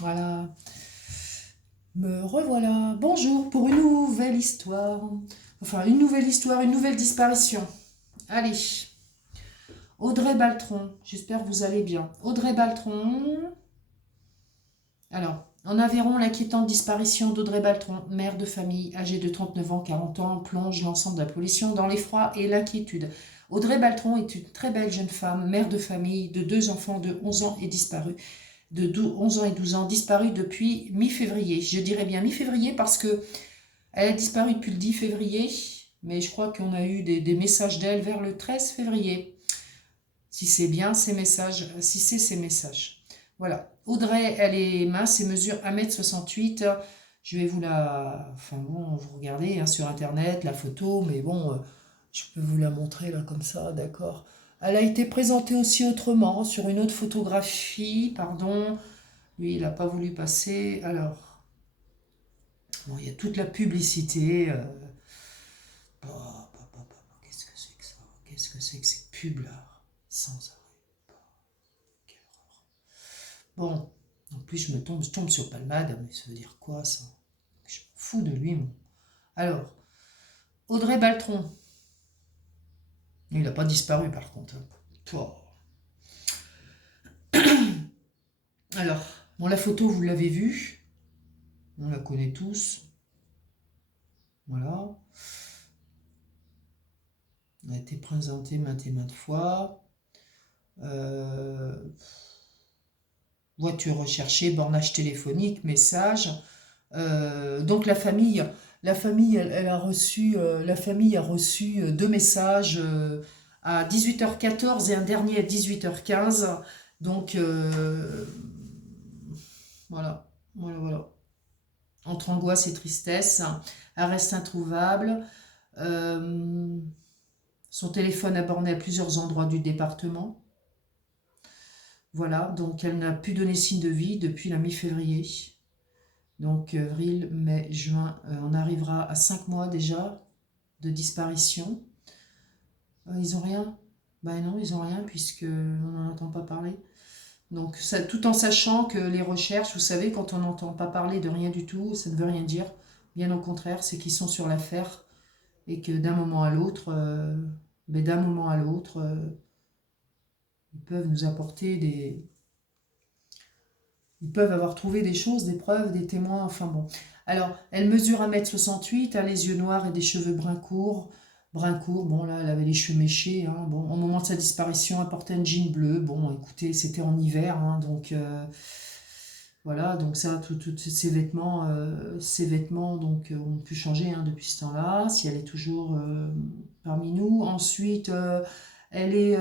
Voilà, me revoilà. Bonjour pour une nouvelle histoire. Enfin, une nouvelle histoire, une nouvelle disparition. Allez, Audrey Baltron. J'espère que vous allez bien. Audrey Baltron. Alors, en Aveyron, l'inquiétante disparition d'Audrey Baltron, mère de famille, âgée de 39 ans, 40 ans, plonge l'ensemble de la pollution dans l'effroi et l'inquiétude. Audrey Baltron est une très belle jeune femme, mère de famille, de deux enfants de 11 ans et disparue. De 11 ans et 12 ans, disparue depuis mi-février. Je dirais bien mi-février parce que elle a disparu depuis le 10 février, mais je crois qu'on a eu des messages d'elle vers le 13 février. Si c'est bien ces messages, si c'est ces messages. Voilà. Audrey, elle est mince et mesure 1m68. Je vais vous la... Enfin bon, vous regardez hein, sur Internet la photo, mais bon, je peux vous la montrer là comme ça, d'accord. Elle a été présentée aussi autrement, sur une autre photographie, pardon. Lui, il n'a pas voulu passer. Alors, bon, il y a toute la publicité. Qu'est-ce que c'est que ça? Qu'est-ce que c'est que ces pubs-là? Sans arrêt. Quelle horreur. Bon, en plus, je tombe sur Palmade, mais ça veut dire quoi ça? Je me fous de lui, moi. Alors, Audrey Baltron. Il n'a pas disparu par contre. Toi. Alors, bon, la photo, vous l'avez vue. On la connaît tous. Voilà. Elle a été présentée maintes et maintes fois. Euh, Voiture recherchée, bornage téléphonique, message. Donc la famille, elle a reçu, la famille a reçu deux messages à 18h14 et un dernier à 18h15. Donc voilà, voilà. Entre angoisse et tristesse, elle reste introuvable. Euh, Son téléphone a borné à plusieurs endroits du département. Voilà, donc elle n'a plus donné signe de vie depuis la mi-février. Donc avril, mai, juin, on arrivera à 5 mois déjà de disparition. Ils ont rien? Ben non, ils ont rien puisque on n'en entend pas parler. Donc ça, tout en sachant que les recherches, vous savez, quand on n'entend pas parler de rien du tout, ça ne veut rien dire. Bien au contraire, c'est qu'ils sont sur l'affaire et que d'un moment à l'autre, ils peuvent nous apporter des, ils peuvent avoir trouvé des choses, des preuves, des témoins, enfin bon. Alors, elle mesure 1m68, a les yeux noirs et des cheveux brun court. Brun court, bon là, elle avait les cheveux méchés. Hein, bon, au moment de sa disparition, elle portait un jean bleu. Bon, écoutez, c'était en hiver, hein, donc voilà, donc ça, tous ces vêtements donc, ont pu changer hein, depuis ce temps-là, si elle est toujours parmi nous. Ensuite, elle est,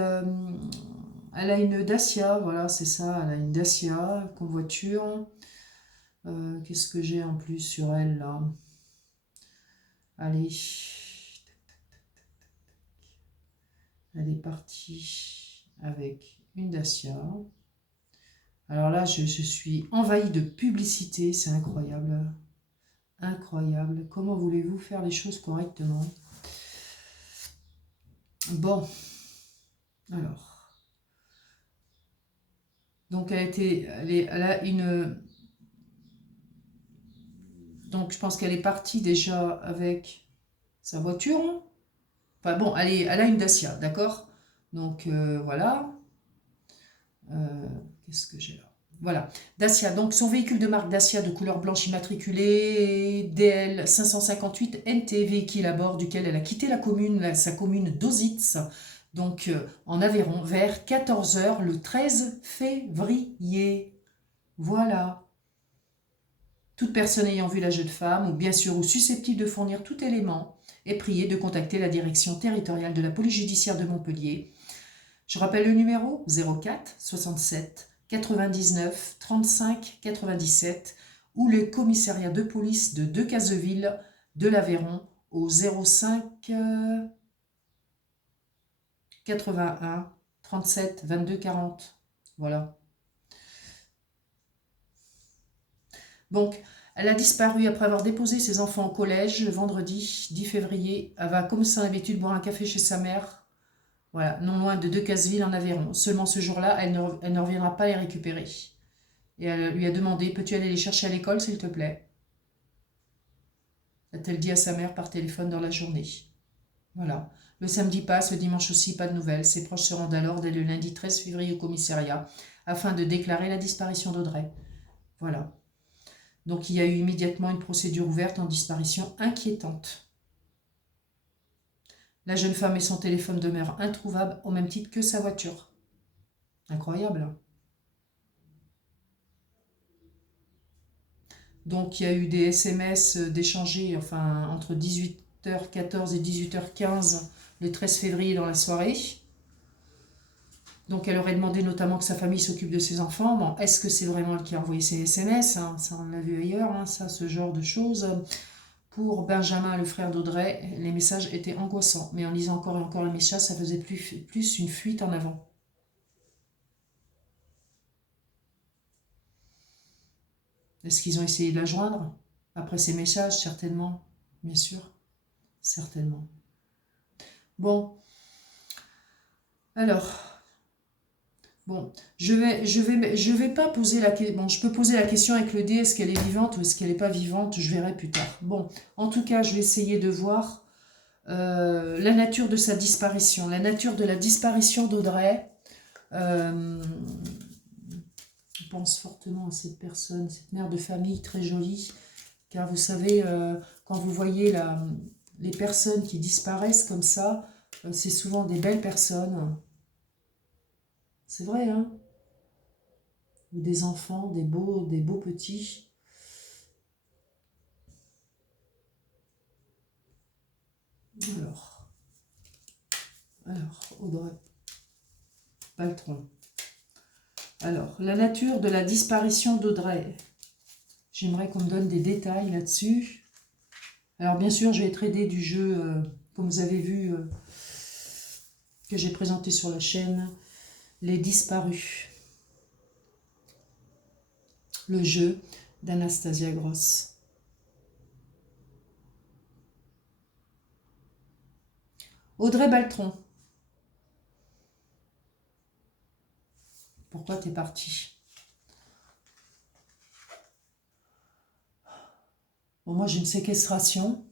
elle a une Dacia, voilà, c'est ça, elle a une Dacia comme voiture. Qu'est-ce que j'ai en plus sur elle là? Allez, elle est partie avec une Dacia. Alors là, je suis envahie de publicité, c'est incroyable. Incroyable. Comment voulez-vous faire les choses correctement? Bon, alors. Donc elle a une. Donc je pense qu'elle est partie déjà avec sa voiture. Enfin bon, elle a une Dacia, d'accord? Donc voilà. Qu'est-ce que j'ai là? Voilà, Dacia. Donc son véhicule de marque Dacia de couleur blanche immatriculé DL 558 NT, véhicule à bord duquel elle a quitté sa commune d'Ozitz, donc en Aveyron, vers 14h le 13 février. Voilà. Toute personne ayant vu la jeune femme, ou bien sûr ou susceptible de fournir tout élément, est priée de contacter la direction territoriale de la police judiciaire de Montpellier. Je rappelle le numéro 04 67 99 35 97 ou le commissariat de police de Decazeville de l'Aveyron au 05 81 37 22 40. Voilà. Donc, elle a disparu après avoir déposé ses enfants au collège le vendredi 10 février. Elle va, comme son habitude, boire un café chez sa mère. Voilà, non loin de Decazeville en Aveyron. Seulement ce jour-là, elle ne reviendra pas les récupérer. Et elle lui a demandé, peux-tu aller les chercher à l'école, s'il te plaît? A-t-elle dit à sa mère par téléphone dans la journée. Voilà. Le samedi passe, le dimanche aussi, pas de nouvelles. Ses proches se rendent alors dès le lundi 13 février au commissariat afin de déclarer la disparition d'Audrey. Voilà. Donc il y a eu immédiatement une procédure ouverte en disparition inquiétante. La jeune femme et son téléphone demeurent introuvables au même titre que sa voiture. Incroyable, hein. Donc il y a eu des SMS d'échanger enfin, entre 18h14 et 18h15 le 13 février dans la soirée. Donc elle aurait demandé notamment que sa famille s'occupe de ses enfants. Bon, est-ce que c'est vraiment elle qui a envoyé ces SMS, hein? Ça, on l'a vu ailleurs, hein, ça, ce genre de choses. Pour Benjamin, le frère d'Audrey, les messages étaient angoissants. Mais en lisant encore et encore les messages, ça faisait plus une fuite en avant. Est-ce qu'ils ont essayé de la joindre après ces messages? Certainement, bien sûr, certainement. Bon, alors, bon, je vais pas poser la question. Bon, je peux poser la question avec le dé, est-ce qu'elle est vivante ou est-ce qu'elle n'est pas vivante? Je verrai plus tard. Bon, en tout cas, je vais essayer de voir la nature de sa disparition, la nature de la disparition d'Audrey. Je pense fortement à cette personne, cette mère de famille très jolie, car vous savez, quand vous voyez les personnes qui disparaissent comme ça, c'est souvent des belles personnes. C'est vrai, hein? Ou des enfants, des beaux petits. Alors, Audrey Baltron. Alors, la nature de la disparition d'Audrey. J'aimerais qu'on me donne des détails là-dessus. Alors, bien sûr, je vais être aidée du jeu, comme vous avez vu, que j'ai présenté sur la chaîne, Les Disparus. Le jeu d'Anastasia Gross. Audrey Baltron. Pourquoi t'es partie? Bon, moi, j'ai une séquestration.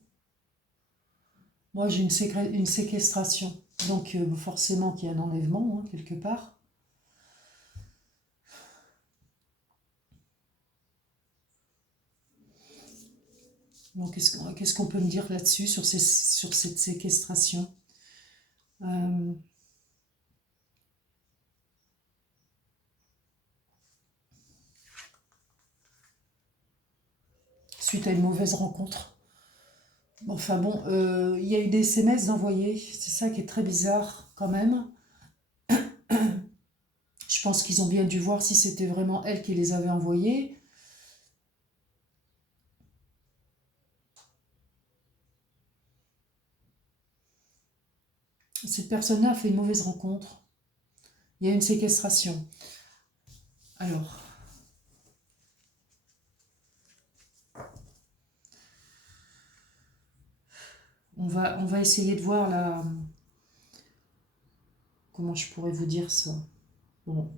Moi, j'ai une séquestration. Donc, forcément qu'il y a un enlèvement, hein, quelque part. Donc, qu'est-ce qu'on peut me dire là-dessus, sur cette séquestration? Suite à une mauvaise rencontre. Enfin bon, il y a eu des SMS d'envoyés, c'est ça qui est très bizarre quand même. Je pense qu'ils ont bien dû voir si c'était vraiment elle qui les avait envoyés. Cette personne-là a fait une mauvaise rencontre. Il y a une séquestration. Alors, on va essayer de voir la... Comment je pourrais vous dire ça? Bon.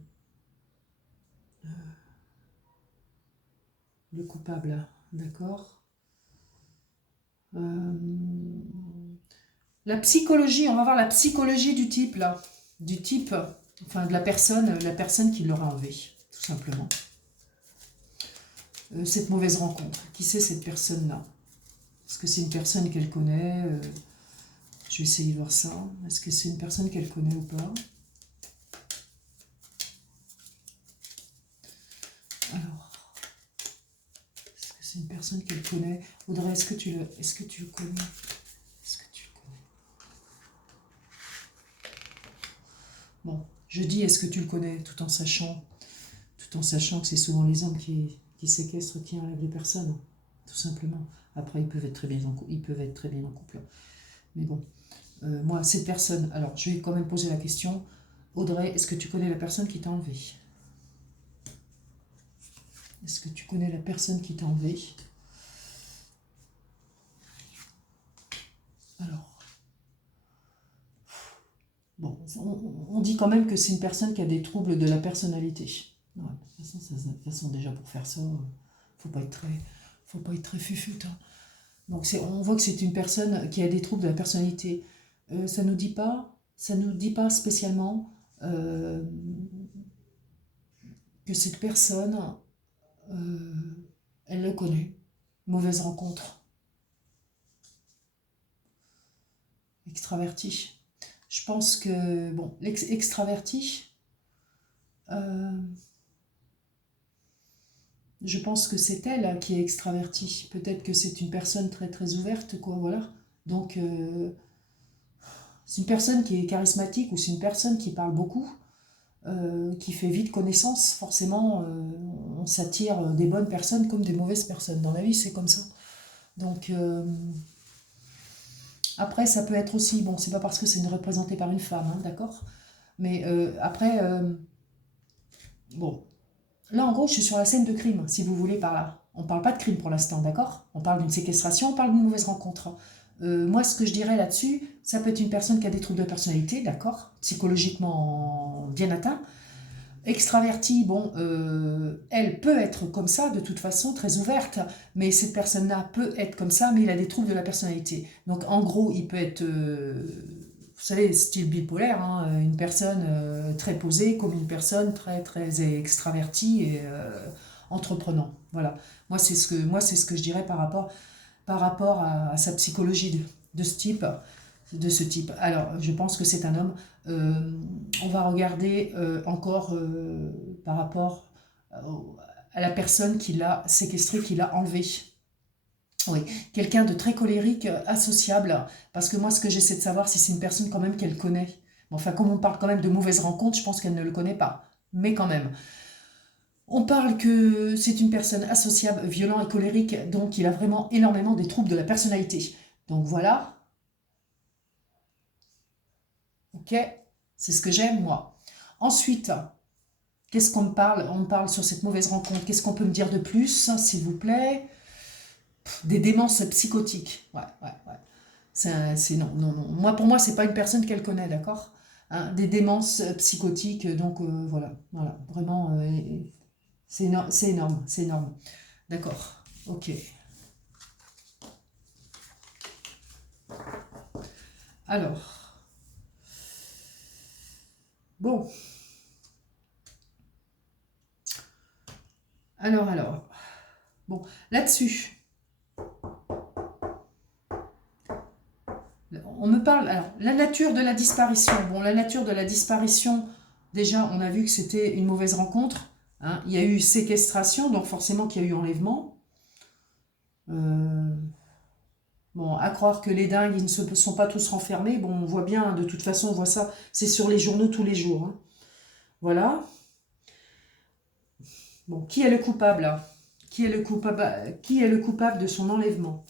Le coupable, d'accord. La psychologie, on va voir la psychologie du type, là. Du type, enfin de la personne qui l'aura enlevé, tout simplement. Cette mauvaise rencontre. Qui c'est cette personne-là? Est-ce que c'est une personne qu'elle connaît? Je vais essayer de voir ça. Est-ce que c'est une personne qu'elle connaît ou pas? Alors, est-ce que c'est une personne qu'elle connaît? Audrey, est-ce que tu le connais? Est-ce que tu le connais? Bon, je dis est-ce que tu le connais, tout en sachant que c'est souvent les hommes qui séquestrent, qui enlèvent les personnes, tout simplement. Après, ils peuvent être très bien en couple. Mais bon, moi, cette personne, alors je vais quand même poser la question. Audrey, est-ce que tu connais la personne qui t'a enlevé? Est-ce que tu connais la personne qui t'a enlevé? Alors, bon, on dit quand même que c'est une personne qui a des troubles de la personnalité. Ouais, De toute façon, déjà pour faire ça, faut pas être très fufute, hein. Donc on voit que c'est une personne qui a des troubles de la personnalité. Ça nous dit pas spécialement euh, que cette personne, euh, elle le connaît. Mauvaise rencontre. Extraverti. Je pense que, bon, l'extraverti, euh, je pense que c'est elle qui est extravertie. Peut-être que c'est une personne très très ouverte, quoi, voilà. Donc, c'est une personne qui est charismatique ou c'est une personne qui parle beaucoup, qui fait vite connaissance. Forcément, on s'attire des bonnes personnes comme des mauvaises personnes. Dans la vie, c'est comme ça. Donc, après, ça peut être aussi, bon, c'est pas parce que c'est représenté par une femme, hein, d'accord? Mais après, bon, là, en gros, je suis sur la scène de crime, si vous voulez, par là. On parle pas de crime pour l'instant, d'accord? On parle d'une séquestration, on parle d'une mauvaise rencontre. Moi, ce que je dirais là-dessus, ça peut être une personne qui a des troubles de personnalité, d'accord? Psychologiquement bien atteint. Extravertie, bon, elle peut être comme ça, de toute façon, très ouverte, mais cette personne-là peut être comme ça, mais il a des troubles de la personnalité. Donc, en gros, il peut être, vous savez, style bipolaire, hein, une personne très posée, comme une personne très, très extravertie et entreprenant. Voilà. Moi, c'est ce que je dirais par rapport à sa psychologie de ce type. Alors, je pense que c'est un homme. Euh, on va regarder encore par rapport à la personne qui l'a séquestré, qui l'a enlevé. Oui, quelqu'un de très colérique, associable, parce que moi, ce que j'essaie de savoir, si c'est une personne quand même qu'elle connaît. Bon, enfin, comme on parle quand même de mauvaises rencontres, je pense qu'elle ne le connaît pas. Mais quand même. On parle que c'est une personne associable, violent et colérique, donc il a vraiment énormément des troubles de la personnalité. Donc voilà, ok, c'est ce que j'aime, moi. Ensuite, qu'est-ce qu'on me parle? On me parle sur cette mauvaise rencontre. Qu'est-ce qu'on peut me dire de plus, s'il vous plaît? Des démences psychotiques. Ouais, ouais, ouais. C'est non, non, non. Moi, pour moi, c'est pas une personne qu'elle connaît, d'accord? Hein, des démences psychotiques, donc voilà, voilà. Vraiment, c'est énorme, c'est énorme, c'est énorme. D'accord, ok. Alors, bon, alors. Bon, là-dessus, on me parle, alors, la nature de la disparition. Bon, la nature de la disparition, déjà, on a vu que c'était une mauvaise rencontre, hein. Il y a eu séquestration, donc forcément qu'il y a eu enlèvement. Euh, bon, à croire que les dingues, ils ne se sont pas tous renfermés. Bon, on voit bien, de toute façon, on voit ça, c'est sur les journaux tous les jours, hein. Voilà. Bon, qui est le coupable, là? Qui est le coupable de son enlèvement?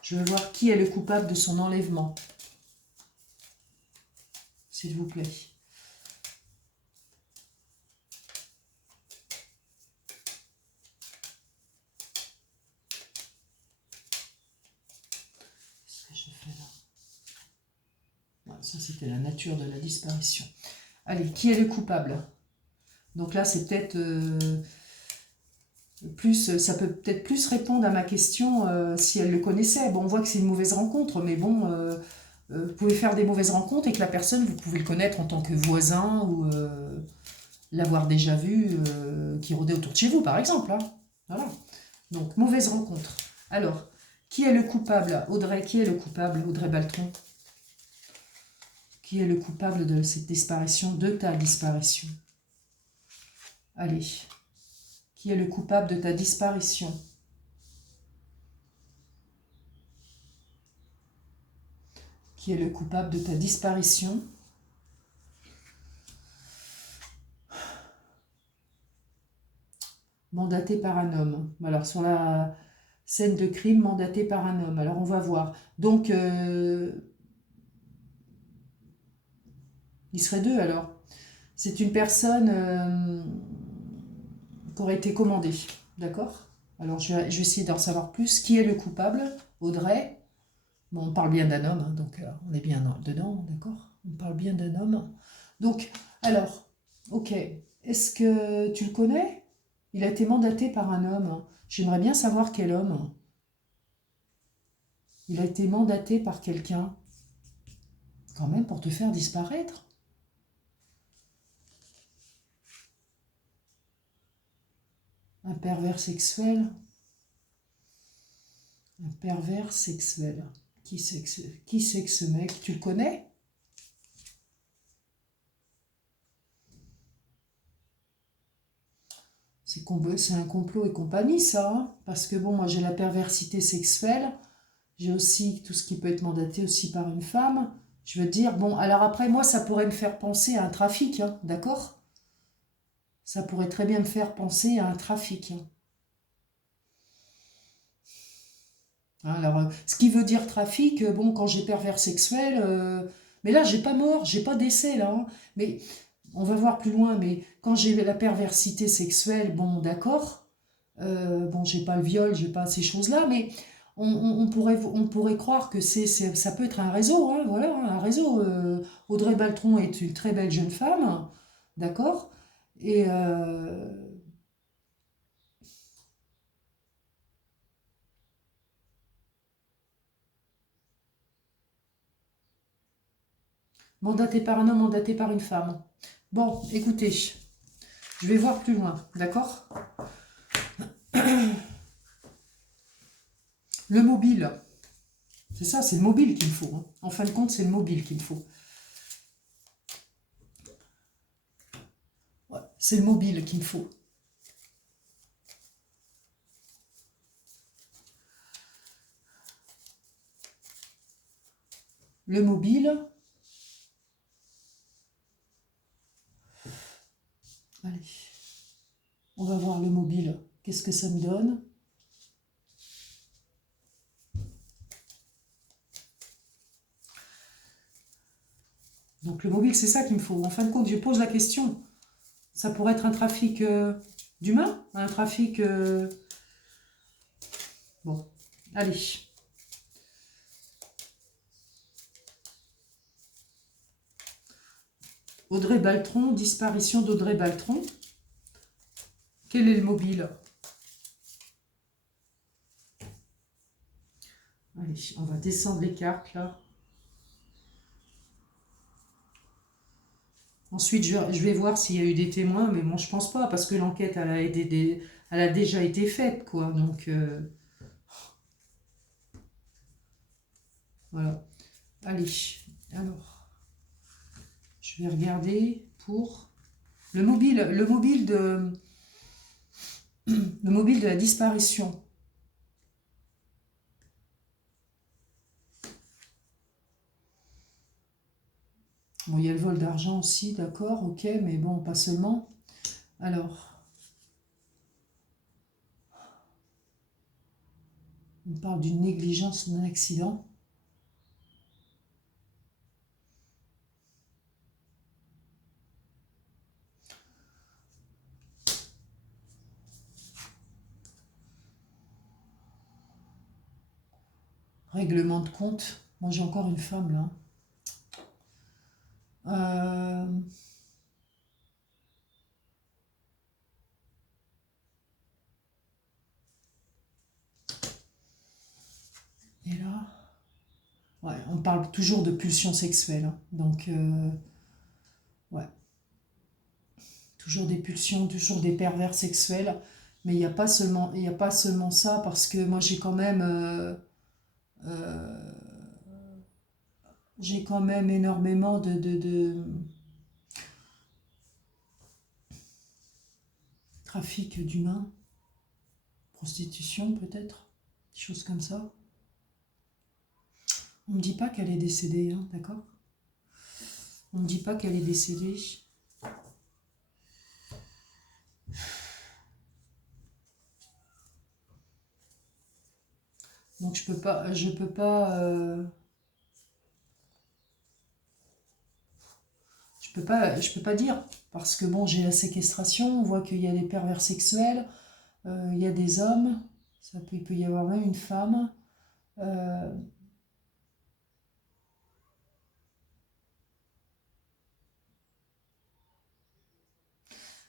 Je veux voir qui est le coupable de son enlèvement, s'il vous plaît. Qu'est-ce que je fais là? Ouais, ça, c'était la nature de la disparition. Allez, qui est le coupable? Donc là, c'est peut-être plus, ça peut peut-être plus répondre à ma question si elle le connaissait. Bon, on voit que c'est une mauvaise rencontre, mais bon, vous pouvez faire des mauvaises rencontres et que la personne, vous pouvez le connaître en tant que voisin ou l'avoir déjà vu qui rôdait autour de chez vous, par exemple, hein. Voilà. Donc, mauvaise rencontre. Alors, qui est le coupable? Audrey, qui est le coupable? Audrey Baltron. Qui est le coupable de cette disparition, de ta disparition? Allez. Qui est le coupable de ta disparition? Qui est le coupable de ta disparition? Mandaté par un homme. Alors, sur la scène de crime, mandaté par un homme. Alors, on va voir. Donc, il serait deux, alors. C'est une personne qui aurait été commandée. D'accord? Alors, je vais essayer d'en savoir plus. Qui est le coupable? Audrey. Bon, on parle bien d'un homme, hein, donc on est bien dedans, d'accord? On parle bien d'un homme. Donc, alors, ok. Est-ce que tu le connais? Il a été mandaté par un homme. J'aimerais bien savoir quel homme. Il a été mandaté par quelqu'un. Quand même pour te faire disparaître. Un pervers sexuel. Un pervers sexuel. Qui c'est que ce mec? Tu le connais? C'est un complot et compagnie, ça. Hein, parce que bon, moi j'ai la perversité sexuelle. J'ai aussi tout ce qui peut être mandaté aussi par une femme. Je veux dire, bon, alors après, moi, ça pourrait me faire penser à un trafic, hein, d'accord? Ça pourrait très bien me faire penser à un trafic. Hein. Alors, ce qui veut dire trafic, bon, quand j'ai pervers sexuel, mais là, j'ai pas mort, j'ai pas décès, là. Hein. Mais on va voir plus loin, mais quand j'ai la perversité sexuelle, bon, d'accord. Bon, j'ai pas le viol, j'ai pas ces choses-là, mais on pourrait croire que ça peut être un réseau, hein, voilà, hein, un réseau. Audrey Baltron est une très belle jeune femme, d'accord? Et mandatée par un homme, mandatée par une femme. Bon, écoutez, je vais voir plus loin, d'accord? Le mobile, c'est ça, c'est le mobile qu'il me faut. Hein. En fin de compte, c'est le mobile qu'il me faut. Ouais, c'est le mobile qu'il me faut. Le mobile, allez, on va voir le mobile. Qu'est-ce que ça me donne? Donc le mobile, c'est ça qu'il me faut. En fin de compte, je pose la question. Ça pourrait être un trafic d'humains, un trafic... Bon, allez. Audrey Baltron, disparition d'Audrey Baltron. Quel est le mobile? Allez, on va descendre les cartes là. Ensuite, je vais voir s'il y a eu des témoins, mais bon, je pense pas, parce que l'enquête, elle a déjà été faite, quoi. Donc, voilà. Allez, alors, je vais regarder pour le mobile de la disparition. Bon, il y a le vol d'argent aussi, d'accord, ok, mais bon, pas seulement. Alors, on parle d'une négligence d'un accident. Règlement de compte. Moi, j'ai encore une femme, là. Euh, et là, ouais, on parle toujours de pulsion sexuelle. Hein. Donc, ouais, toujours des pulsions, toujours des pervers sexuels. Mais il y a pas seulement ça, parce que moi, euh, j'ai quand même énormément de trafic d'humains, prostitution peut-être, des choses comme ça. On ne me dit pas qu'elle est décédée, hein, d'accord? On ne me dit pas qu'elle est décédée. Donc je peux pas dire parce que bon, j'ai la séquestration, on voit qu'il y a des pervers sexuels, il y a des hommes, il peut y avoir même une femme. Euh,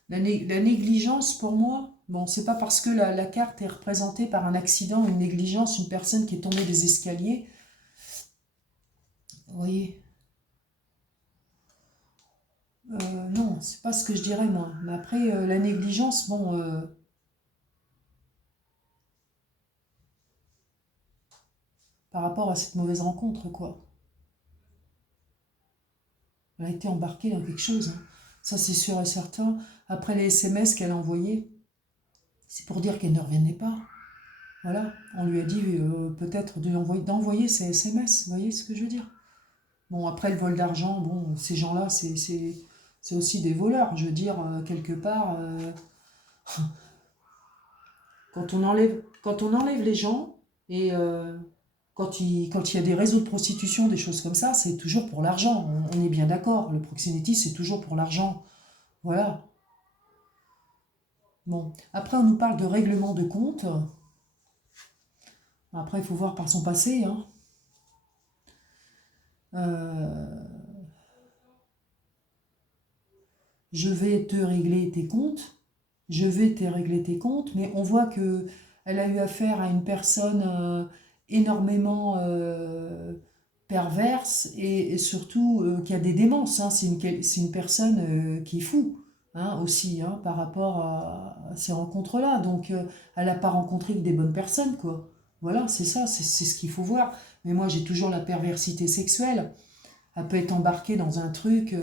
la négligence pour moi, Bon, c'est pas parce que la carte est représentée par un accident, une négligence, une personne qui est tombée des escaliers. Vous voyez, non, c'est pas ce que je dirais, moi. Mais après, la négligence, bon, par rapport à cette mauvaise rencontre, quoi. Elle a été embarquée dans quelque chose, hein. Ça, c'est sûr et certain. Après les SMS qu'elle a envoyés, c'est pour dire qu'elle ne revenait pas. Voilà, on lui a dit peut-être d'envoyer ses SMS, vous voyez ce que je veux dire? Bon, après le vol d'argent, bon, ces gens-là, c'est aussi des voleurs. Je veux dire, quelque part, quand on enlève les gens, et quand il y a des réseaux de prostitution, des choses comme ça, c'est toujours pour l'argent. On est bien d'accord, le proxénétisme, c'est toujours pour l'argent. Voilà. Bon, après, on nous parle de règlement de compte. Après, il faut voir par son passé, hein. Euh, je vais te régler tes comptes, je vais te régler tes comptes, mais on voit que elle a eu affaire à une personne énormément perverse et surtout qui a des démences, hein. C'est une personne qui est fou, hein, aussi, hein, par rapport à ces rencontres-là. Donc, elle n'a pas rencontré que des bonnes personnes, quoi. Voilà, c'est ça, c'est ce qu'il faut voir. Mais moi, j'ai toujours la perversité sexuelle. Elle peut être embarquée dans un truc.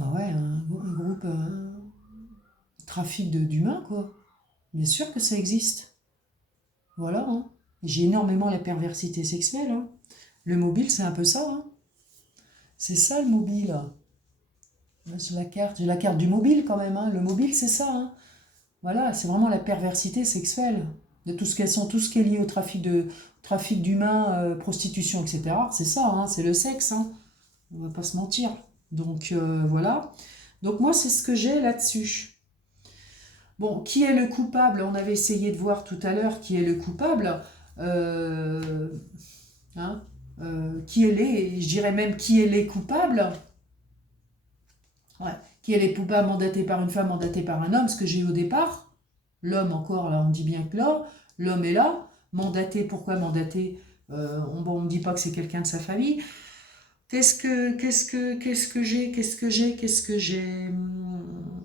Ah ouais, un groupe trafic d'humains, quoi. Bien sûr que ça existe. Voilà, hein. J'ai énormément la perversité sexuelle, hein. Le mobile, c'est un peu ça, hein. C'est ça le mobile. Là, j'ai la carte du mobile quand même, hein. Le mobile, c'est ça, hein. Voilà, c'est vraiment la perversité sexuelle. De tout ce qu'elles sont, tout ce qui est lié au trafic d'humains, prostitution, etc. C'est ça, hein, c'est le sexe, hein. On va pas se mentir. Donc voilà. Donc moi, c'est ce que j'ai là-dessus. Bon, qui est le coupable? On avait essayé de voir tout à l'heure qui est le coupable. Euh, hein, qui est les, je dirais même qui est les coupables. Ouais. Qui est les coupables mandatés par une femme, mandatés par un homme, ce que j'ai eu au départ. L'homme encore, là, on dit bien que l'homme est là. Mandaté, pourquoi mandaté? On ne dit pas que c'est quelqu'un de sa famille. Qu'est-ce que j'ai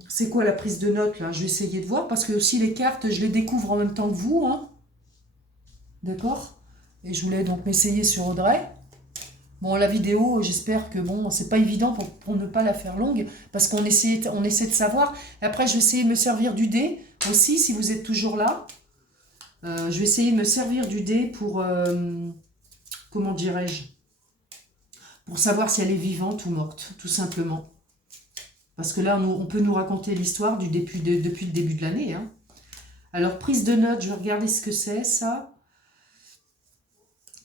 C'est quoi la prise de notes là? Je vais essayer de voir parce que aussi les cartes, je les découvre en même temps que vous, hein. D'accord? Et je voulais donc m'essayer sur Audrey. Bon, la vidéo, j'espère que bon, c'est pas évident pour ne pas la faire longue parce on essaie de savoir. Et après, je vais essayer de me servir du dé aussi si vous êtes toujours là. Je vais essayer de me servir du dé pour comment dirais-je? Pour savoir si elle est vivante ou morte, tout simplement. Parce que là, on peut nous raconter l'histoire depuis le début de l'année, hein. Alors, prise de notes, je vais regarder ce que c'est, ça.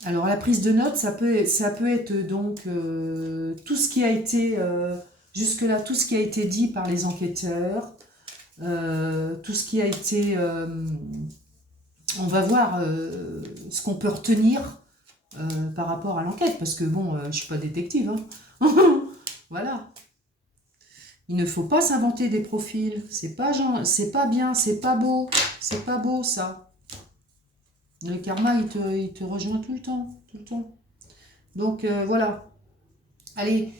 Alors, la prise de notes, ça peut être donc tout ce qui a été, jusque-là, tout ce qui a été dit par les enquêteurs, tout ce qui a été... on va voir ce qu'on peut retenir par rapport à l'enquête, parce que bon, je ne suis pas détective, hein. Voilà. Il ne faut pas s'inventer des profils. C'est pas bien, c'est pas beau ça. Le karma, il te rejoint tout le temps, tout le temps. Donc voilà. Allez.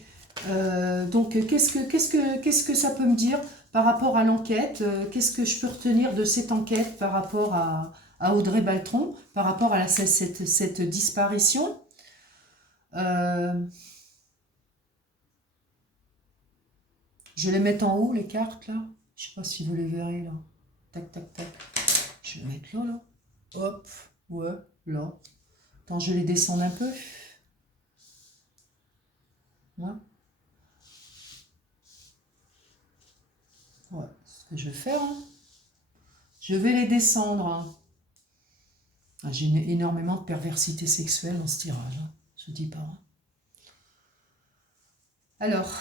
Donc qu'est-ce que ça peut me dire par rapport à l'enquête? Qu'est-ce que je peux retenir de cette enquête par rapport à Audrey Baltron, par rapport à cette disparition? Euh, je vais les mettre en haut, les cartes, là. Je sais pas si vous les verrez, là. Tac, tac, tac. Je vais les mettre là, là. Hop, ouais, là. Attends, je vais les descendre un peu. Ouais, ouais, c'est ce que je vais faire, hein. Je vais les descendre, hein. Ah, j'ai énormément de perversité sexuelle dans ce tirage, hein. Je ne dis pas, hein. Alors,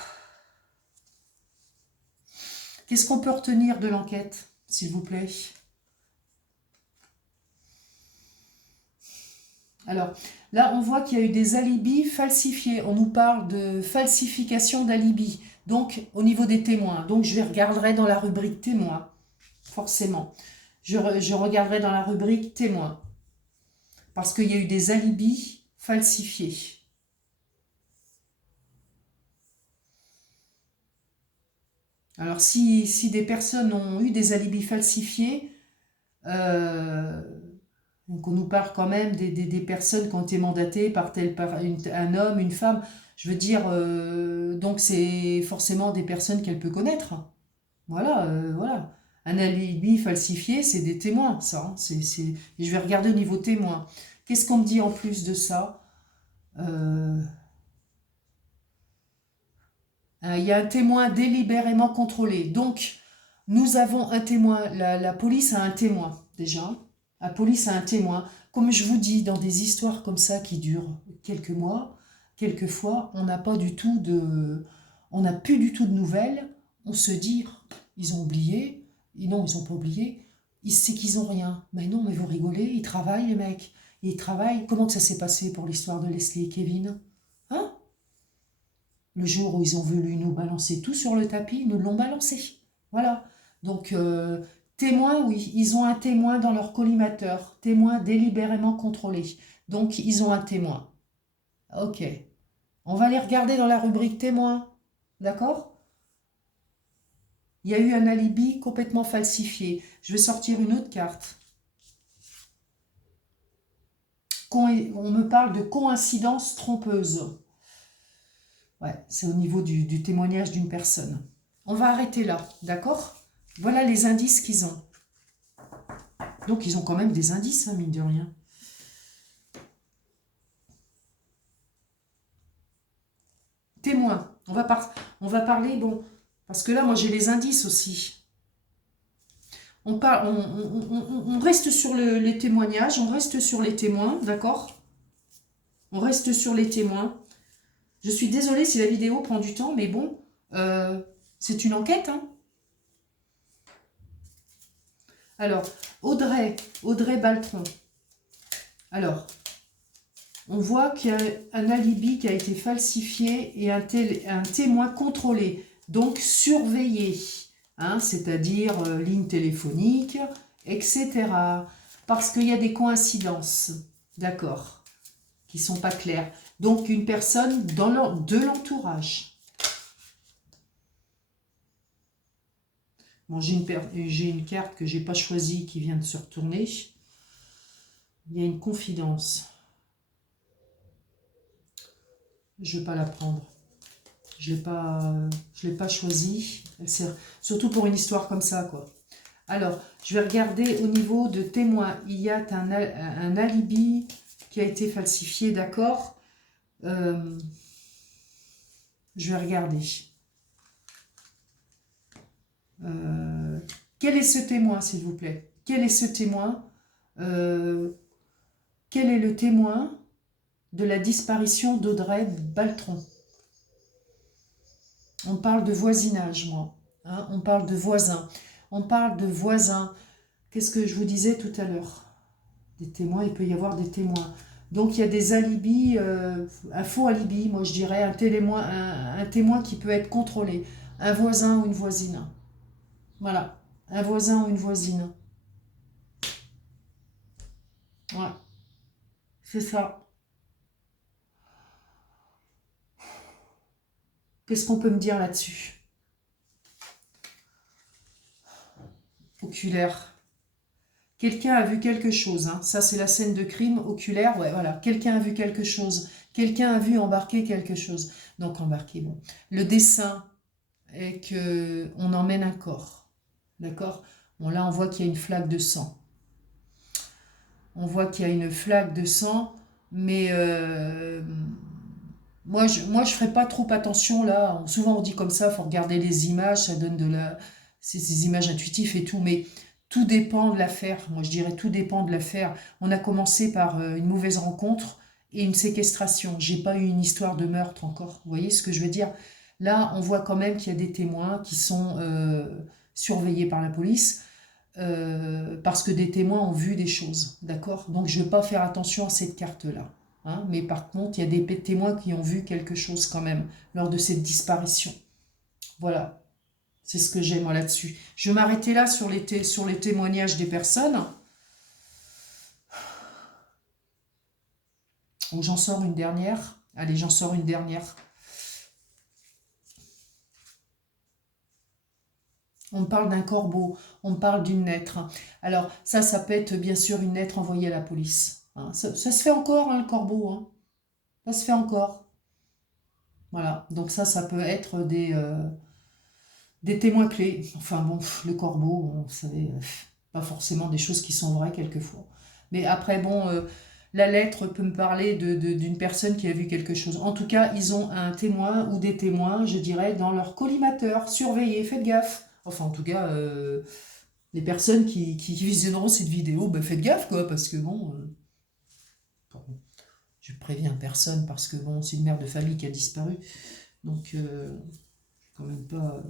qu'est-ce qu'on peut retenir de l'enquête, s'il vous plaît? Alors, là, on voit qu'il y a eu des alibis falsifiés. On nous parle de falsification d'alibis. Donc, au niveau des témoins, donc je regarderai dans la rubrique témoins, forcément. Je regarderai dans la rubrique témoins, parce qu'il y a eu des alibis falsifiés. Alors, si des personnes ont eu des alibis falsifiés, donc on nous parle quand même des personnes qui ont été mandatées par un homme, une femme. Je veux dire, donc c'est forcément des personnes qu'elle peut connaître. Voilà, voilà. Un alibi falsifié, c'est des témoins, ça. Hein. Et je vais regarder au niveau témoin. Qu'est-ce qu'on me dit en plus de ça? Il y a un témoin délibérément contrôlé. Donc, nous avons un témoin. La police a un témoin, déjà. La police a un témoin. Comme je vous dis, dans des histoires comme ça qui durent quelques mois, quelquefois, on n'a pas du tout de... On n'a plus du tout de nouvelles. On se dit, ils ont oublié. Et non, ils n'ont pas oublié. C'est qu'ils n'ont rien. Mais non, mais vous rigolez, ils travaillent, les mecs. Ils travaillent. Comment que ça s'est passé pour l'histoire de Leslie et Kevin? Hein? Le jour où ils ont voulu nous balancer tout sur le tapis, ils nous l'ont balancé. Voilà. Donc, témoin, oui, ils ont un témoin dans leur collimateur. Témoin délibérément contrôlé. Donc, ils ont un témoin. Ok. On va les regarder dans la rubrique témoin. D'accord? Il y a eu un alibi complètement falsifié. Je vais sortir une autre carte. On me parle de coïncidence trompeuse. Ouais, c'est au niveau du témoignage d'une personne. On va arrêter là, d'accord? Voilà les indices qu'ils ont. Donc, ils ont quand même des indices, hein, mine de rien. Témoin. On va parler, bon, parce que là, moi, j'ai les indices aussi. On reste sur les témoignages, on reste sur les témoins, d'accord? On reste sur les témoins. Je suis désolée si la vidéo prend du temps, mais bon, c'est une enquête, hein. Alors, Audrey Baltron. Alors, on voit qu'il y a un alibi qui a été falsifié et un témoin contrôlé, donc surveillé, hein, c'est-à-dire ligne téléphonique, etc. Parce qu'il y a des coïncidences, d'accord, qui ne sont pas claires. Donc, une personne de l'entourage. Bon, j'ai une carte que je n'ai pas choisie qui vient de se retourner. Il y a une confidence. Je ne vais pas la prendre. Je l'ai pas choisie. Elle sert surtout pour une histoire comme ça, quoi. Alors, je vais regarder au niveau de témoins. Il y a un alibi qui a été falsifié, d'accord. Je vais regarder. Quel est ce témoin, s'il vous plaît? Quel est ce témoin? Quel est le témoin de la disparition d'Audrey Baltron? On parle de voisinage, moi. Hein, on parle de voisins. On parle de voisins. Qu'est-ce que je vous disais tout à l'heure? Des témoins, il peut y avoir des témoins. Donc, il y a des alibis, un faux alibi, moi je dirais, un témoin qui peut être contrôlé. Un voisin ou une voisine. Voilà, un voisin ou une voisine. Ouais, c'est ça. Qu'est-ce qu'on peut me dire là-dessus? Oculaire. Quelqu'un a vu quelque chose. Hein. Ça, c'est la scène de crime. Oculaire, ouais, voilà. Quelqu'un a vu quelque chose. Quelqu'un a vu embarquer quelque chose. Donc, embarquer, bon. Le dessin est qu'on emmène un corps. D'accord? Bon, là, on voit qu'il y a une flaque de sang. On voit qu'il y a une flaque de sang, mais moi, je ferai pas trop attention là. Souvent, on dit comme ça, il faut regarder les images, ça donne c'est des images intuitives et tout, mais tout dépend de l'affaire. Moi, je dirais tout dépend de l'affaire. On a commencé par une mauvaise rencontre et une séquestration. J'ai pas eu une histoire de meurtre encore. Vous voyez ce que je veux dire? Là, on voit quand même qu'il y a des témoins qui sont surveillés par la police. Parce que des témoins ont vu des choses, d'accord? Donc je ne vais pas faire attention à cette carte-là. Hein, mais par contre, il y a des témoins qui ont vu quelque chose quand même lors de cette disparition. Voilà, c'est ce que j'ai moi là-dessus. Je vais m'arrêter là sur sur les témoignages des personnes. Donc j'en sors une dernière. Allez, j'en sors une dernière. On parle d'un corbeau, on parle d'une lettre. Alors ça peut être bien sûr une lettre envoyée à la police. Hein. Ça se fait encore, hein, le corbeau. Hein. Ça se fait encore. Voilà, donc ça peut être des témoins clés. Enfin bon, le corbeau, bon, vous savez, pas forcément des choses qui sont vraies quelquefois. Mais après, bon, la lettre peut me parler d'une personne qui a vu quelque chose. En tout cas, ils ont un témoin ou des témoins, je dirais, dans leur collimateur. Surveillez, faites gaffe. Enfin, en tout cas, les personnes qui visionneront cette vidéo, ben, faites gaffe, quoi, parce que bon, pardon, je préviens personne, parce que bon, c'est une mère de famille qui a disparu. Donc, quand même pas...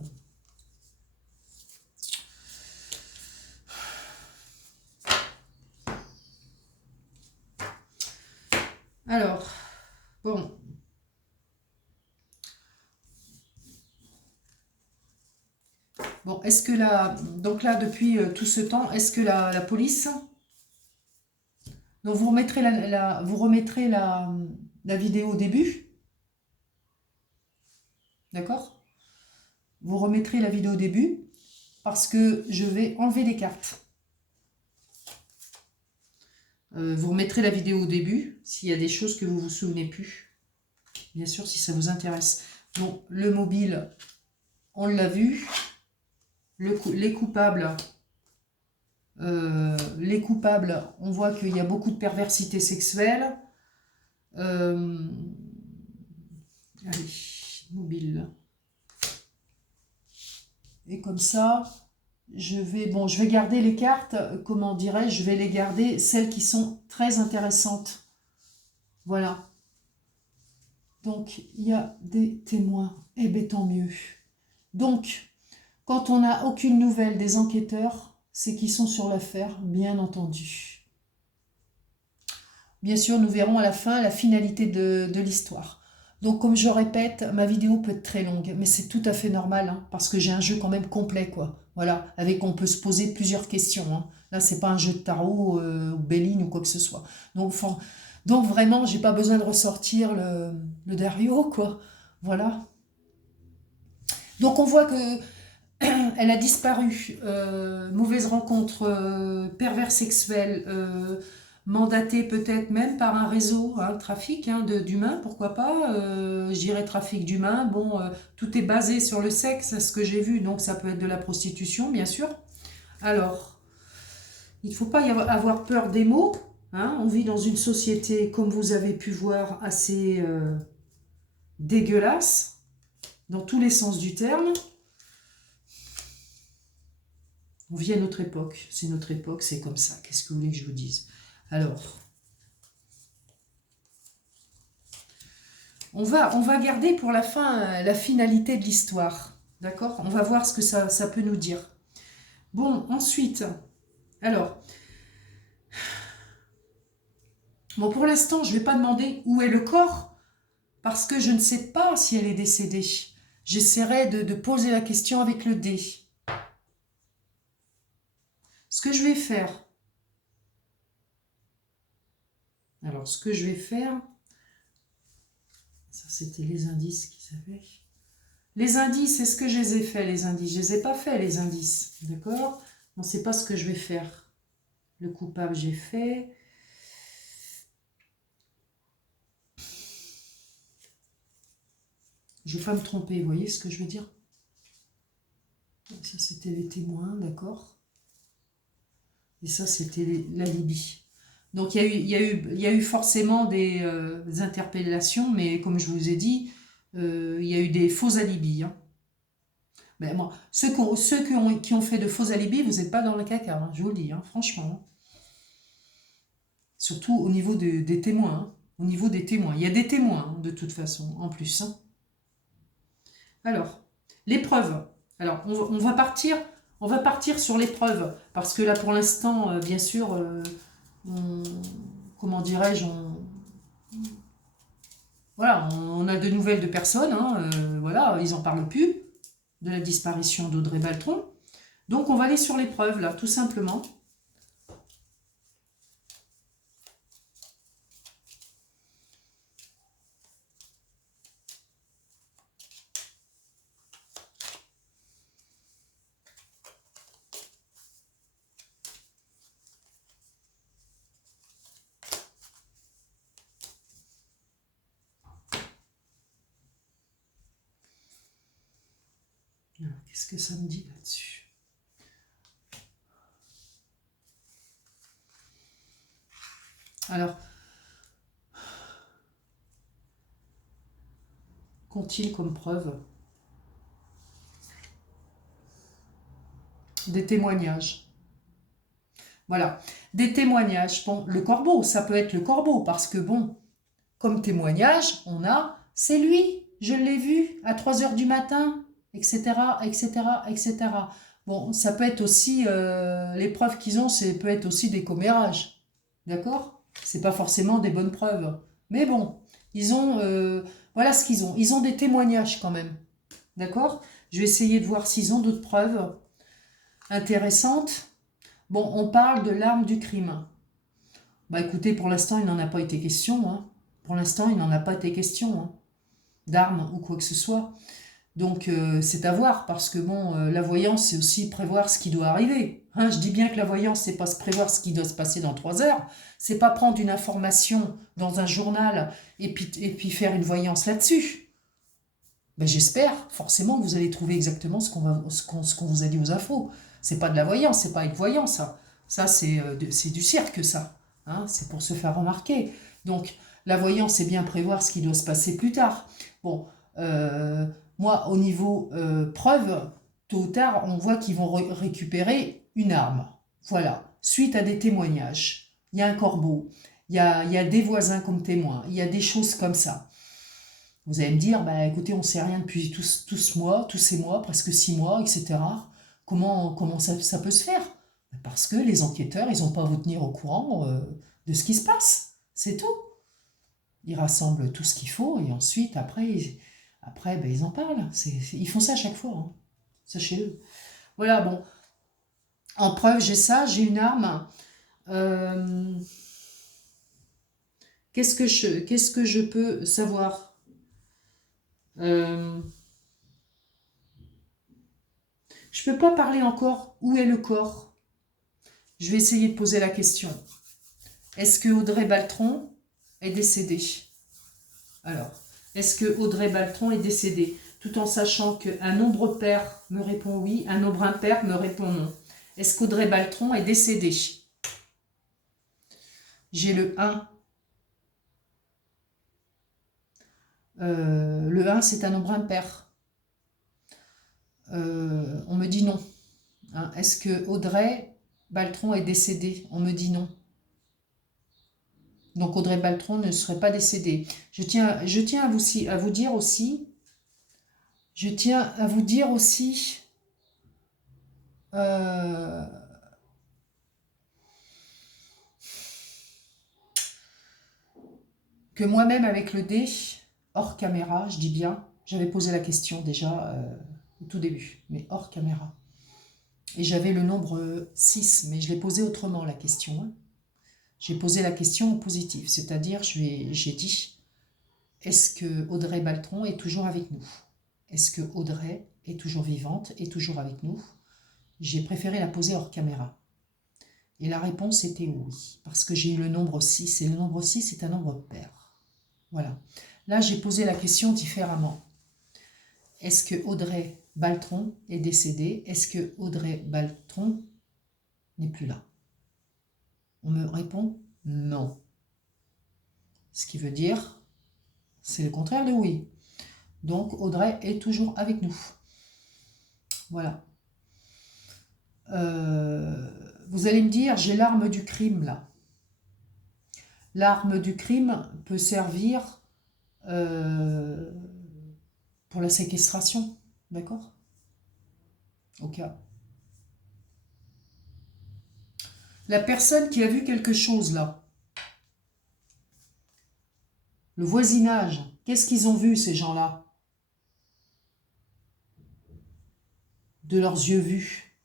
Alors, bon. Bon, est-ce que donc là, depuis tout ce temps, est-ce que la police... Donc, vous remettrez vous remettrez la vidéo au début, d'accord? Vous remettrez la vidéo au début, parce que je vais enlever les cartes. Vous remettrez la vidéo au début, s'il y a des choses que vous ne vous souvenez plus. Bien sûr, si ça vous intéresse. Donc, le mobile, on l'a vu. Les coupables, on voit qu'il y a beaucoup de perversité sexuelle. Allez, mobile. Et comme ça, je vais garder les cartes, comment dirais-je, je vais les garder, celles qui sont très intéressantes. Voilà. Donc, il y a des témoins. Eh bien, tant mieux. Donc, quand on n'a aucune nouvelle des enquêteurs, c'est qu'ils sont sur l'affaire, bien entendu. Bien sûr, nous verrons à la fin la finalité de l'histoire. Donc, comme je répète, ma vidéo peut être très longue, mais c'est tout à fait normal, hein, parce que j'ai un jeu quand même complet, quoi. Voilà, avec on peut se poser plusieurs questions. Hein. Là, c'est pas un jeu de tarot ou Béline ou quoi que ce soit. Donc vraiment, j'ai pas besoin de ressortir le Dario, quoi. Voilà. Donc, on voit que elle a disparu. Mauvaise rencontre, pervers sexuel, mandaté peut-être même par un réseau, hein, trafic hein, d'humains, pourquoi pas. Je dirais trafic d'humains. Bon, tout est basé sur le sexe, c'est ce que j'ai vu, donc ça peut être de la prostitution, bien sûr. Alors, il ne faut pas avoir peur des mots. Hein. On vit dans une société, comme vous avez pu voir, assez dégueulasse, dans tous les sens du terme. On vit à notre époque, c'est comme ça. Qu'est-ce que vous voulez que je vous dise? Alors, on va garder pour la fin la finalité de l'histoire. D'accord? On va voir ce que ça peut nous dire. Bon, ensuite, alors, bon, pour l'instant, je ne vais pas demander où est le corps, parce que je ne sais pas si elle est décédée. J'essaierai de poser la question avec le dé. Ce que je vais faire, alors ce que je vais faire, ça c'était les indices qu'ils avaient. Les indices, est-ce que je les ai faits, les indices? Je ne les ai pas faits, les indices. D'accord? On ne sait pas ce que je vais faire. Le coupable, j'ai fait. Je ne vais pas me tromper, vous voyez ce que je veux dire? Ça, c'était les témoins, d'accord? Et ça, c'était l'alibi. Donc, il y a eu forcément des interpellations, mais comme je vous ai dit, il y a eu des faux alibis. Hein. Ben, moi, ceux qui ont fait de faux alibis, vous n'êtes pas dans le caca, hein, je vous le dis, hein, franchement. Hein. Surtout au niveau des témoins. Hein, au niveau des témoins. Il y a des témoins, hein, de toute façon, en plus. Hein. Alors, l'épreuve. Alors, on va partir sur l'épreuve, parce que là, pour l'instant, bien sûr, comment dirais-je, voilà, on a de nouvelles de personnes, hein, voilà, ils n'en parlent plus. de la disparition d'Audrey Baltron. Donc, on va aller sur les preuves, là, tout simplement. Qu'est-ce que ça me dit là-dessus? Alors, qu'ont-ils comme preuve? Des témoignages. Voilà, des témoignages. Bon, le corbeau, ça peut être le corbeau, parce que bon, comme témoignage, on a, c'est lui, je l'ai vu à 3 heures du matin, etc., etc., etc. Bon, ça peut être aussi, les preuves qu'ils ont, ça peut être aussi des commérages, d'accord? C'est pas forcément des bonnes preuves. Mais bon, ils ont, voilà ce qu'ils ont. Ils ont des témoignages quand même, d'accord? Je vais essayer de voir s'ils ont d'autres preuves intéressantes. Bon, on parle de l'arme du crime. Bah écoutez, pour l'instant, il n'en a pas été question, hein. Pour l'instant, il n'en a pas été question, hein, d'armes ou quoi que ce soit. Donc, c'est à voir, parce que bon, la voyance, c'est aussi prévoir ce qui doit arriver. Hein, je dis bien que la voyance, c'est pas se prévoir ce qui doit se passer dans 3 heures. C'est pas prendre une information dans un journal et puis faire une voyance là-dessus. Ben, j'espère forcément que vous allez trouver exactement ce qu'on vous a dit aux infos. C'est pas de la voyance, c'est pas être voyant, ça. Ça, c'est du cirque, ça. Hein, c'est pour se faire remarquer. Donc, la voyance, c'est bien prévoir ce qui doit se passer plus tard. Bon, moi, au niveau preuve, tôt ou tard, on voit qu'ils vont récupérer une arme. Voilà, suite à des témoignages. Il y a un corbeau, il y a des voisins comme témoins, il y a des choses comme ça. Vous allez me dire, bah, écoutez, on ne sait rien depuis tous ces mois, presque 6 mois, etc. Comment ça peut se faire? Parce que les enquêteurs, ils n'ont pas à vous tenir au courant de ce qui se passe. C'est tout. Ils rassemblent tout ce qu'il faut et ensuite, après ben, ils en parlent. Ils font ça à chaque fois. Hein. Sachez-le. Voilà, bon. En preuve, j'ai ça, j'ai une arme. Euh, qu'est-ce que je peux savoir? Je ne peux pas parler encore. Où est le corps? Je vais essayer de poser la question. Est-ce que Audrey Baltron est décédée? Alors, est-ce que Audrey Baltron est décédée? Tout en sachant qu'un nombre pair me répond oui, un nombre impair me répond non. Est-ce qu'Audrey Baltron est décédée? J'ai le 1. Le 1, c'est un nombre impair. On me dit non. Hein, est-ce que Audrey Baltron est décédée? On me dit non. Donc Audrey Baltron ne serait pas décédée. Je tiens à vous dire aussi, que moi-même avec le dé, hors caméra, je dis bien, j'avais posé la question déjà au tout début, mais hors caméra. Et j'avais le nombre 6, mais je l'ai posé autrement la question. Hein. J'ai posé la question en positif, c'est-à-dire j'ai dit, est-ce que Audrey Baltron est toujours avec nous? Est-ce que Audrey est toujours vivante, est toujours avec nous? J'ai préféré la poser hors caméra. Et la réponse était oui, parce que j'ai eu le nombre 6, et le nombre 6 est un nombre pair. Voilà. Là, j'ai posé la question différemment. Est-ce que Audrey Baltron est décédée? Est-ce que Audrey Baltron n'est plus là? On me répond non. Ce qui veut dire, c'est le contraire de oui. Donc, Audrey est toujours avec nous. Voilà. Vous allez me dire, j'ai l'arme du crime là. L'arme du crime peut servir pour la séquestration, d'accord? Au cas. La personne qui a vu quelque chose là, le voisinage, qu'est-ce qu'ils ont vu ces gens-là? de leurs yeux vus.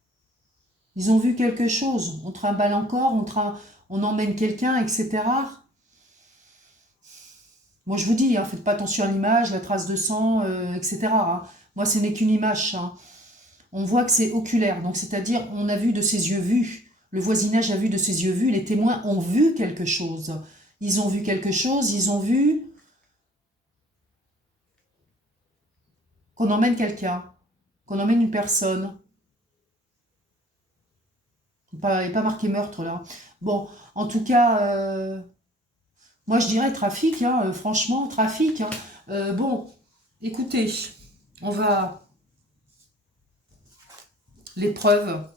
Ils ont vu quelque chose. On trimballe encore, on emmène quelqu'un, etc. Moi, je vous dis, hein, faites pas attention à l'image, la trace de sang, etc. hein. Moi, ce n'est qu'une image. Hein. On voit que c'est oculaire, donc c'est-à-dire on a vu de ses yeux vus. Le voisinage a vu de ses yeux vus, les témoins ont vu quelque chose. Ils ont vu quelque chose, ils ont vu qu'on emmène quelqu'un, qu'on emmène une personne. Il n'est pas marqué meurtre là. Bon, en tout cas, moi je dirais trafic, hein, franchement, trafic. Hein. Bon, écoutez, on va... Les preuves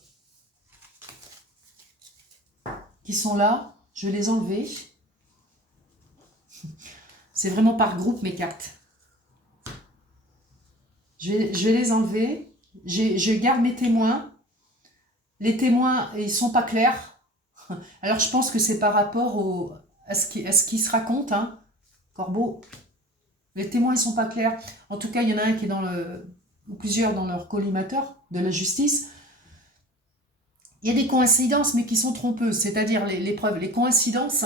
qui sont là, je vais les enlever. C'est vraiment par groupe mes cartes. Je vais les enlever. Je garde mes témoins. Les témoins, ils sont pas clairs. Alors je pense que c'est par rapport à ce qui se raconte. Hein. Corbeau, les témoins, ils sont pas clairs. En tout cas, il y en a un qui est ou plusieurs dans leur collimateur de la justice. Il y a des coïncidences, mais qui sont trompeuses. C'est-à-dire les preuves. Les coïncidences,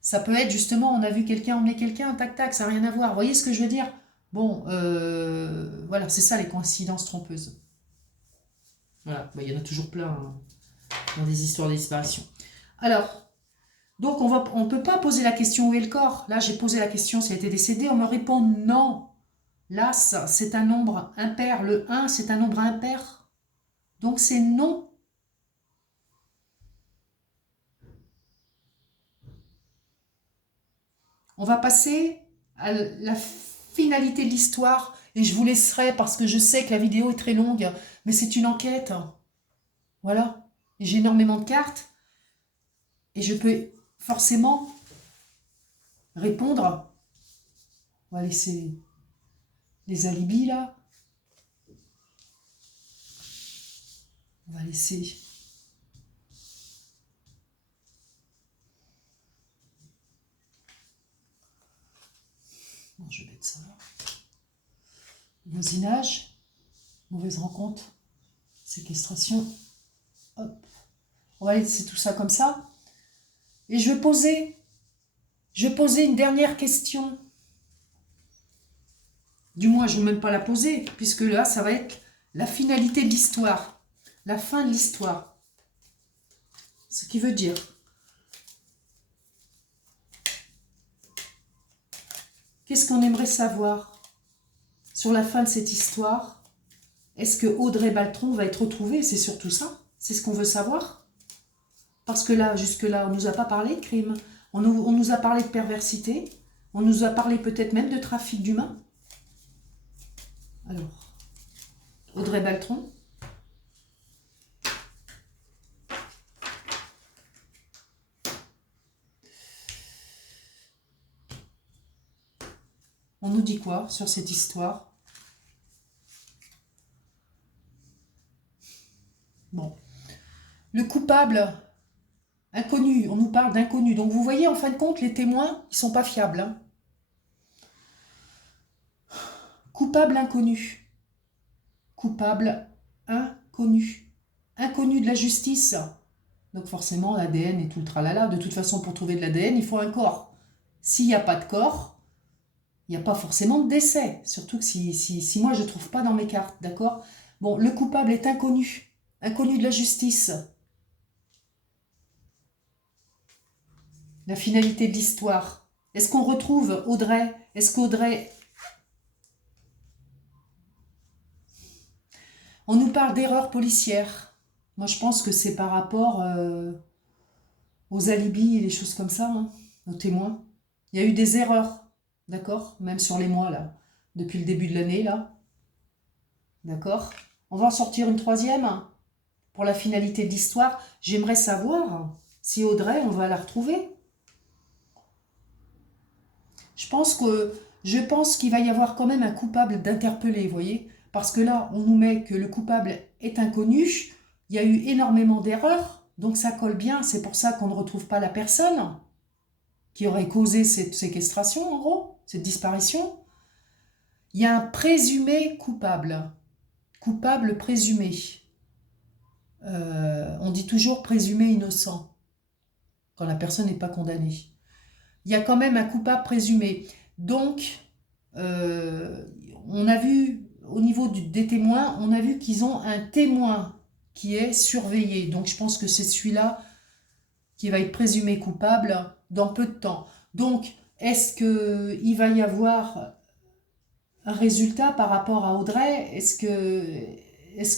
ça peut être justement, on a vu quelqu'un, on est quelqu'un, tac, tac, ça n'a rien à voir. Vous voyez ce que je veux dire? Bon, voilà, c'est ça les coïncidences trompeuses. Voilà, il y en a toujours plein hein, dans des histoires de disparition. Alors, donc on ne peut pas poser la question où est le corps. Là, j'ai posé la question s'il a été décédé, on me répond non. L'As, c'est un nombre impair. Le 1, c'est un nombre impair. Donc c'est non. On va passer à la finalité de l'histoire. Et je vous laisserai parce que je sais que la vidéo est très longue. Mais c'est une enquête. Voilà. J'ai énormément de cartes. Et je peux forcément répondre. On va laisser les alibis là. On va laisser... Bon, je vais mettre ça là. Voisinage, mauvaise rencontre, séquestration. Hop. On va laisser tout ça comme ça. Et je vais poser une dernière question. Du moins, je ne vais même pas la poser, puisque là, ça va être la finalité de l'histoire. La fin de l'histoire. Ce qui veut dire... Qu'est-ce qu'on aimerait savoir sur la fin de cette histoire? Est-ce que Audrey Baltron va être retrouvée? C'est surtout ça. C'est ce qu'on veut savoir. Parce que là, jusque-là, on ne nous a pas parlé de crime. On nous a parlé de perversité. On nous a parlé peut-être même de trafic d'humains. Alors, Audrey Baltron. On nous dit quoi sur cette histoire? Bon. Le coupable, inconnu. On nous parle d'inconnu. Donc vous voyez, en fin de compte, les témoins, ils ne sont pas fiables. Hein. Coupable inconnu. Coupable inconnu. Inconnu de la justice. Donc forcément, l'ADN et tout le tralala. De toute façon, pour trouver de l'ADN, il faut un corps. S'il n'y a pas de corps, il n'y a pas forcément de décès. Surtout que si moi, je ne trouve pas dans mes cartes, d'accord? Bon, le coupable est inconnu. Inconnu de la justice. La finalité de l'histoire. Est-ce qu'on retrouve Audrey? Est-ce qu'Audrey... On nous parle d'erreurs policières. Moi, je pense que c'est par rapport aux alibis et les choses comme ça, hein, aux témoins. Il y a eu des erreurs, d'accord? Même sur les mois, là. Depuis le début de l'année, là. D'accord? On va en sortir une troisième pour la finalité de l'histoire. J'aimerais savoir si Audrey, on va la retrouver. Je pense qu'il va y avoir quand même un coupable d'interpeller, vous voyez? Parce que là, on nous met que le coupable est inconnu. Il y a eu énormément d'erreurs, donc ça colle bien. C'est pour ça qu'on ne retrouve pas la personne qui aurait causé cette séquestration, en gros, cette disparition. Il y a un présumé coupable. coupable présumé. On dit toujours présumé innocent quand la personne n'est pas condamnée. Il y a quand même un coupable présumé. Donc, on a vu, au niveau des témoins, on a vu qu'ils ont un témoin qui est surveillé. Donc, je pense que c'est celui-là qui va être présumé coupable dans peu de temps. Donc, est-ce qu'il va y avoir un résultat par rapport à Audrey? Est-ce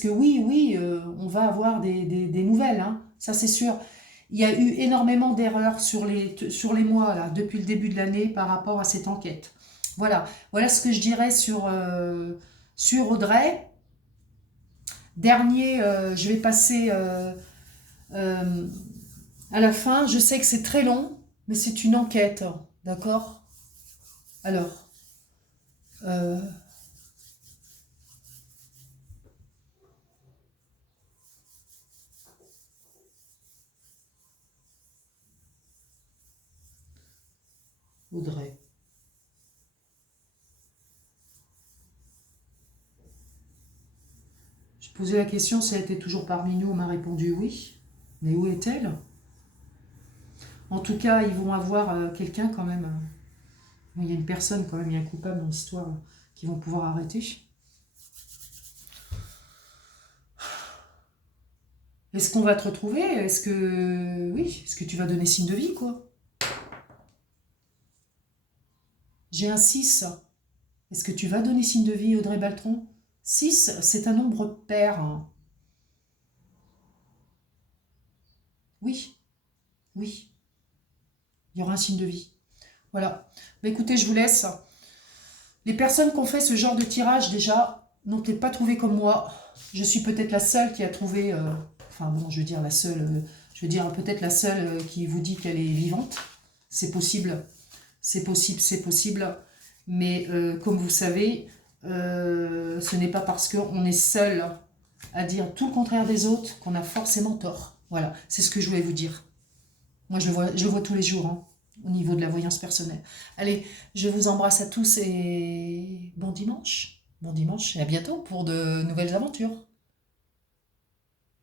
que oui, on va avoir des nouvelles, hein, ça c'est sûr. Il y a eu énormément d'erreurs sur les mois, là, depuis le début de l'année par rapport à cette enquête. Voilà ce que je dirais sur Audrey. Dernier, je vais passer euh, à la fin. Je sais que c'est très long, mais c'est une enquête, d'accord? Alors, euh, Audrey. J'ai posé la question si elle était toujours parmi nous. On m'a répondu oui. Mais où est-elle? En tout cas, ils vont avoir quelqu'un quand même. Il y a une personne quand même, il y a un coupable dans l'histoire qu'ils vont pouvoir arrêter. Est-ce qu'on va te retrouver? Est-ce que... Oui, est-ce que tu vas donner signe de vie, quoi? J'ai un 6. Est-ce que tu vas donner signe de vie, Audrey Baltron? 6, c'est un nombre pair. Oui, oui, il y aura un signe de vie. Voilà. Bah, écoutez, je vous laisse. Les personnes qui ont fait ce genre de tirage, déjà, n'ont peut-être pas trouvé comme moi. Je suis peut-être la seule qui a trouvé... enfin bon, je veux dire la seule... je veux dire peut-être la seule qui vous dit qu'elle est vivante. C'est possible. C'est possible, c'est possible. Mais comme vous savez, ce n'est pas parce qu'on est seul à dire tout le contraire des autres qu'on a forcément tort. Voilà, c'est ce que je voulais vous dire. Moi, je le vois tous les jours, hein, au niveau de la voyance personnelle. Allez, je vous embrasse à tous et bon dimanche. Bon dimanche et à bientôt pour de nouvelles aventures.